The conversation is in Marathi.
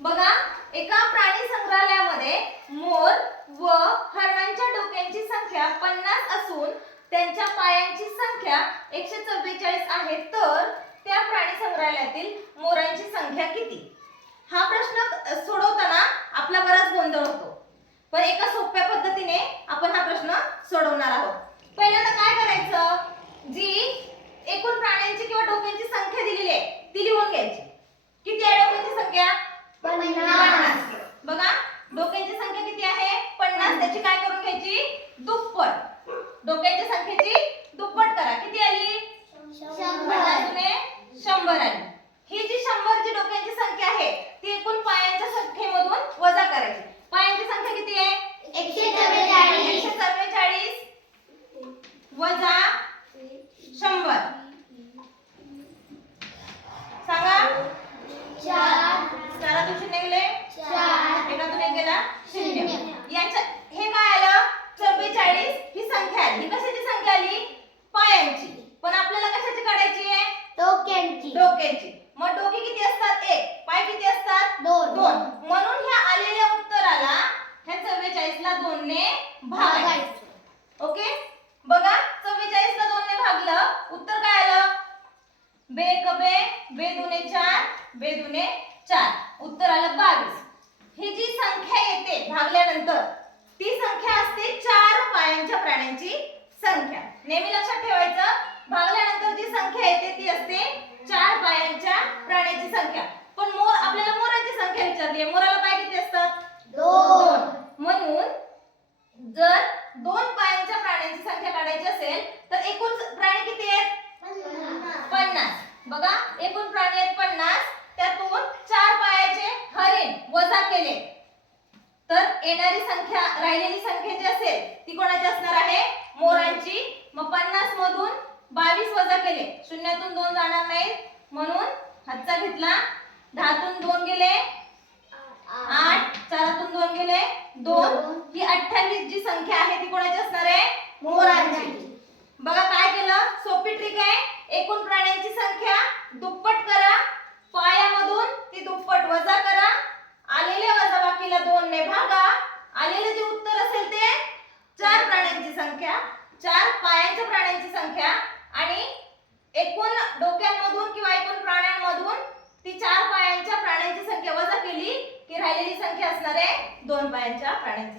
बघा, एका प्राणी संग्रहालयामध्ये मोर व हरणांच्या डोक्यांची संख्या 50 असून त्यांच्या पायांची संख्या 144 आहे, तर त्या प्राणी संग्रहालयातील मोरांची संख्या किती? हा प्रश्न सोडवताना आपला बराच गोंधळ होतो, पण एका सोप्या पद्धतीने आपण हा प्रश्न सोडवणार आहोत. पहिल्यांदा काय करायचं, जी एकूण प्राण्यांची किंवा डोक्यांची संख्या दिलेली आहे ती लिहून घ्यायची. किती आहे डोक्यांची संख्या? 50. बघा, डोक्यांची संख्या किती आहे? 50. त्याची काय करून घ्यायची? दुप्पट. डोक्यांच्या संख्येची दुप्पट करा. किती आली? 100 आली. ही जी 100 जी डोक्यांची संख्या आहे ती एकूण पायांच्या संख्येमधून वजा करायची. पायांची संख्या किती आहे? 144 वजा 100 सांगा. 4 शून्य गेले, 4 1 गेला 0. याच्या हे काय आलं? 44 ही संख्या आली. ही कशाची संख्या आली? पायांची. पण आपल्याला कशाची काढायची आहे? डोक्यांची. मग डोके किती असतात? 1. पाय किती असतात? 2. म्हणून ह्या आलेल्या उत्तराला ह्या 44 ला 2 ने भागायचं. ओके, बघा 44 ला 2 ने भागलं, उत्तर काय आलं? बे 1 बे, बे 2 4, बे 2 4. उत्तर आलं 22. ही जी संख्या येते भागल्यानंतर ती संख्या असते 4 पायांच्या प्राण्यांची संख्या. नेहमी लक्षात ठेवायचं, भागल्यानंतर जी संख्या येते ती असते 4 पायांच्या प्राण्यांची संख्या. पण आपल्याला मोरांची संख्या विचारली आहे. मोराला पाय किती असतात? 2. म्हणून जर 2 पायांच्या प्राण्यांची संख्या काढायची असेल तर एकूण प्राणी किती आहेत? 50. बघा, एकूण प्राणी आहेत 50. त्यातून 4 पायाचे हरिण वजा केले तर येणारी संख्या, राहिलेली संख्या जी असेल ती कोणाची असणार आहे? मोरांची. मग 50 मधून 22 वजा केले, शून्यातून 2 जाणार नाहीत म्हणून हातचा घेतला. 10 तून 2 गेले 8, 4 तून 2 गेले 2. ही 28 जी संख्या आहे ती कोणाची असणार आहे? मोरांची. बघा काय केलं, सोपी ट्रिक आहे. एकूण प्राण्यांची संख्या दुप्पट करा, पायामधून ती दुप्पट वजा करा, आलेल्या वजाबाकीला 2 ने भागा. आलेले जे उत्तर असेल ते 4 प्राण्यांची संख्या, 4 पायांच्या प्राण्यांची संख्या आणि एकूण डोक्यांमधून किंवा एकूण प्राण्यांमधून ती 4 पायांच्या प्राण्यांची संख्या वजा केली की राहिलेली संख्या असणार आहे 2 पायांच्या प्राण्यांची.